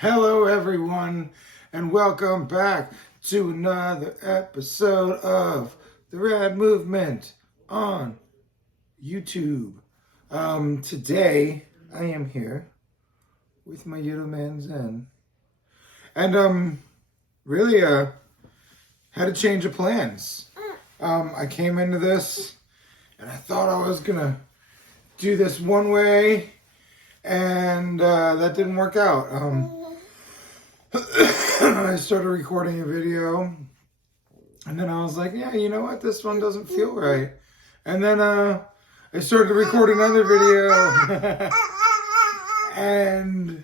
Hello, everyone, and welcome back to another episode of the Rad Movement on YouTube. Today I am here with my little man Zen, and really had a change of plans. I came into this, and I thought I was gonna do this one way, and that didn't work out. I started recording a video, and then I was like, yeah, you know what? This one doesn't feel right. And then I started to record another video, and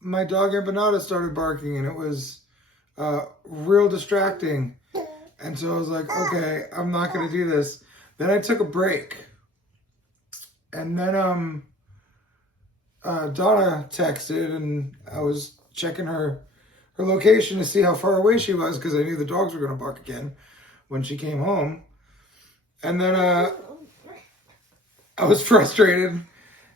my dog Empanada started barking, and it was real distracting. And so I was like, okay, I'm not going to do this. Then I took a break. And then Donna texted, and I was checking her location to see how far away she was because I knew the dogs were going to bark again when she came home. And then I was frustrated,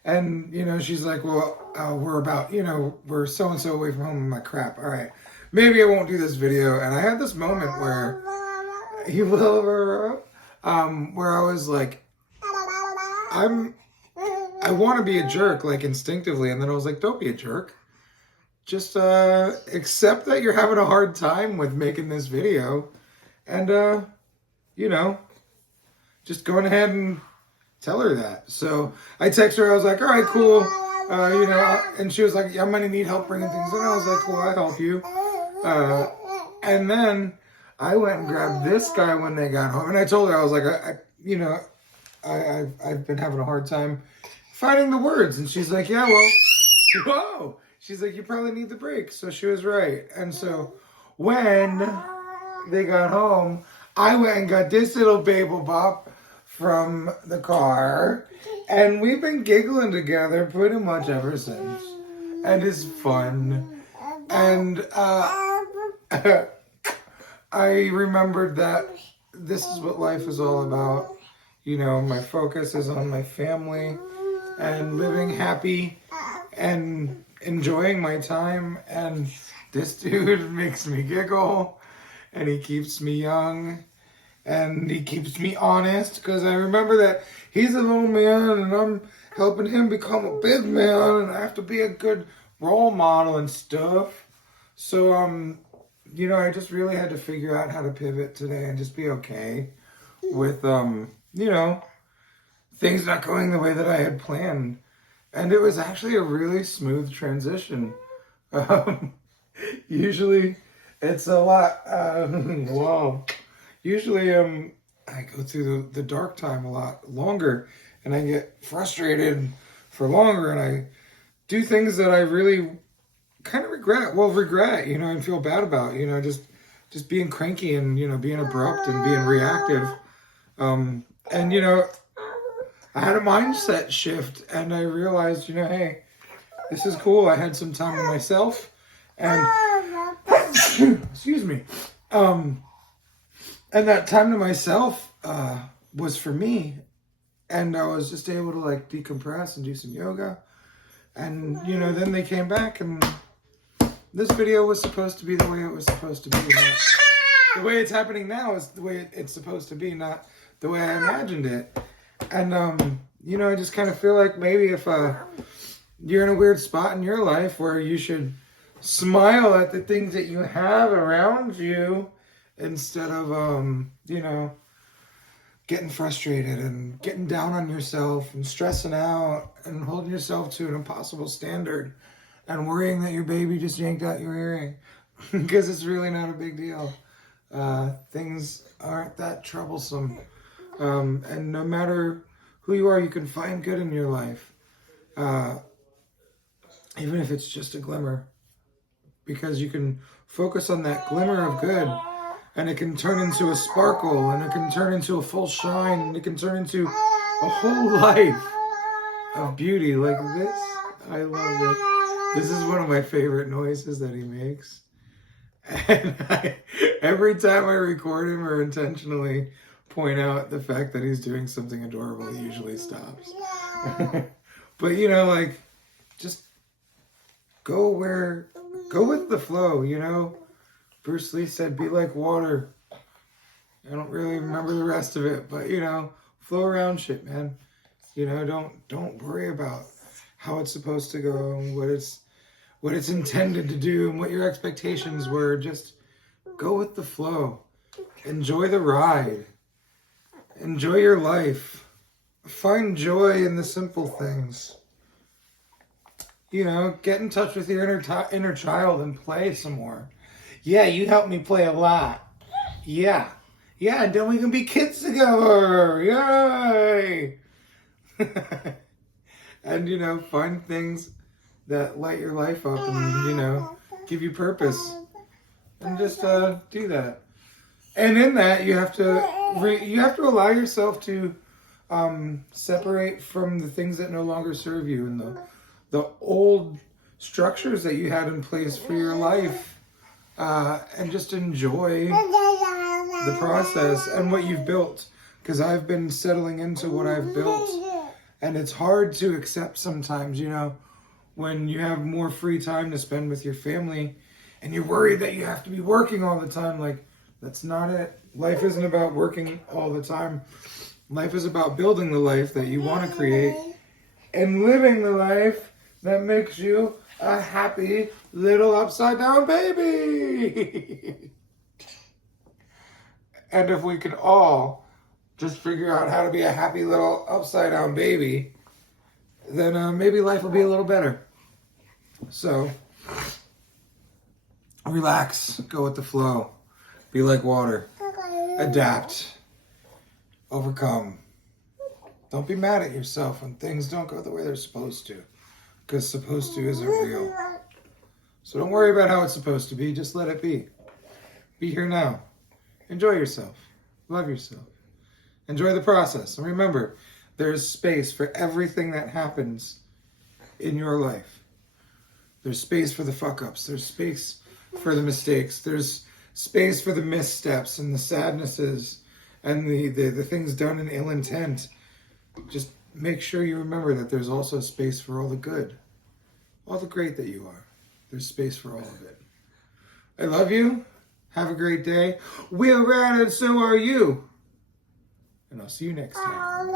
and she's like, well, we're so-and-so away from home. I'm like, crap, all right, maybe I won't do this video. And I had this moment where where I was like, I want to be a jerk, like instinctively. And then I was like, don't be a jerk. Just accept that you're having a hard time with making this video. And, just going ahead and tell her that. So I texted her. I was like, all right, cool. And she was like, I'm going to need help bringing things in. I was like, cool, I'll help you. And then I went and grabbed this guy when they got home. And I told her, I was like, I've been having a hard time finding the words. And she's like, yeah, well, whoa. She's like, you probably need the break. So she was right. And so when they got home, I went and got this little Babel Bop from the car. And we've been giggling together pretty much ever since. And it's fun. And I remembered that this is what life is all about. My focus is on my family and living happy and enjoying my time. And this dude makes me giggle, and he keeps me young, and he keeps me honest, because I remember that he's a little man and I'm helping him become a big man, and I have to be a good role model and stuff. So I just really had to figure out how to pivot today and just be okay with things not going the way that I had planned. And it was actually a really smooth transition. Usually it's a lot, wow. Usually I go through the dark time a lot longer, and I get frustrated for longer, and I do things that I really kind of regret, and feel bad about, just being cranky and, being abrupt and being reactive. I had a mindset shift, and I realized, hey, this is cool. I had some time to myself, and excuse me. And that time to myself was for me, and I was just able to decompress and do some yoga. And then they came back, and this video was supposed to be the way it was supposed to be. The way it's happening now is the way it's supposed to be, not the way I imagined it. And, I just kind of feel like maybe if you're in a weird spot in your life where you should smile at the things that you have around you instead of, getting frustrated and getting down on yourself and stressing out and holding yourself to an impossible standard and worrying that your baby just yanked out your earring because it's really not a big deal. Things aren't that troublesome. And no matter who you are, you can find good in your life. Even if it's just a glimmer. Because you can focus on that glimmer of good, and it can turn into a sparkle, and it can turn into a full shine, and it can turn into a whole life of beauty like this. I love this. This is one of my favorite noises that he makes. And every time I record him or intentionally point out the fact that he's doing something adorable, he usually stops. But just go with the flow, you know. Bruce Lee said, be like water. I don't really remember the rest of it, but, you know, flow around shit, man. You know, don't worry about how it's supposed to go and what it's intended to do and what your expectations were. Just go with the flow. Enjoy the ride. Enjoy your life. Find joy in the simple things. You know, get in touch with your inner child and play some more. Yeah, you helped me play a lot. Yeah. Yeah, and then we can be kids together. Yay! And, you know, find things that light your life up and, you know, give you purpose. And just do that. And in that, you have to allow yourself to separate from the things that no longer serve you and the old structures that you had in place for your life, and just enjoy the process and what you've built. Because I've been settling into what I've built, and it's hard to accept sometimes, you know, when you have more free time to spend with your family and you're worried that you have to be working all the time. Like, that's not it. Life isn't about working all the time. Life is about building the life that you want to create and living the life that makes you a happy little upside down baby. And if we could all just figure out how to be a happy little upside down baby, then maybe life will be a little better. So, relax, go with the flow, be like water, adapt, overcome. Don't be mad at yourself when things don't go the way they're supposed to, because supposed to isn't real. So don't worry about how it's supposed to be, just let it be. Be here now. Enjoy yourself. Love yourself. Enjoy the process. And remember, there's space for everything that happens in your life. There's space for the fuck-ups. There's space for the mistakes. There's space for the missteps and the sadnesses and the things done in ill intent. Just make sure you remember that there's also space for all the good. All the great that you are. There's space for all of it. I love you. Have a great day. We're rad and so are you. And I'll see you next time.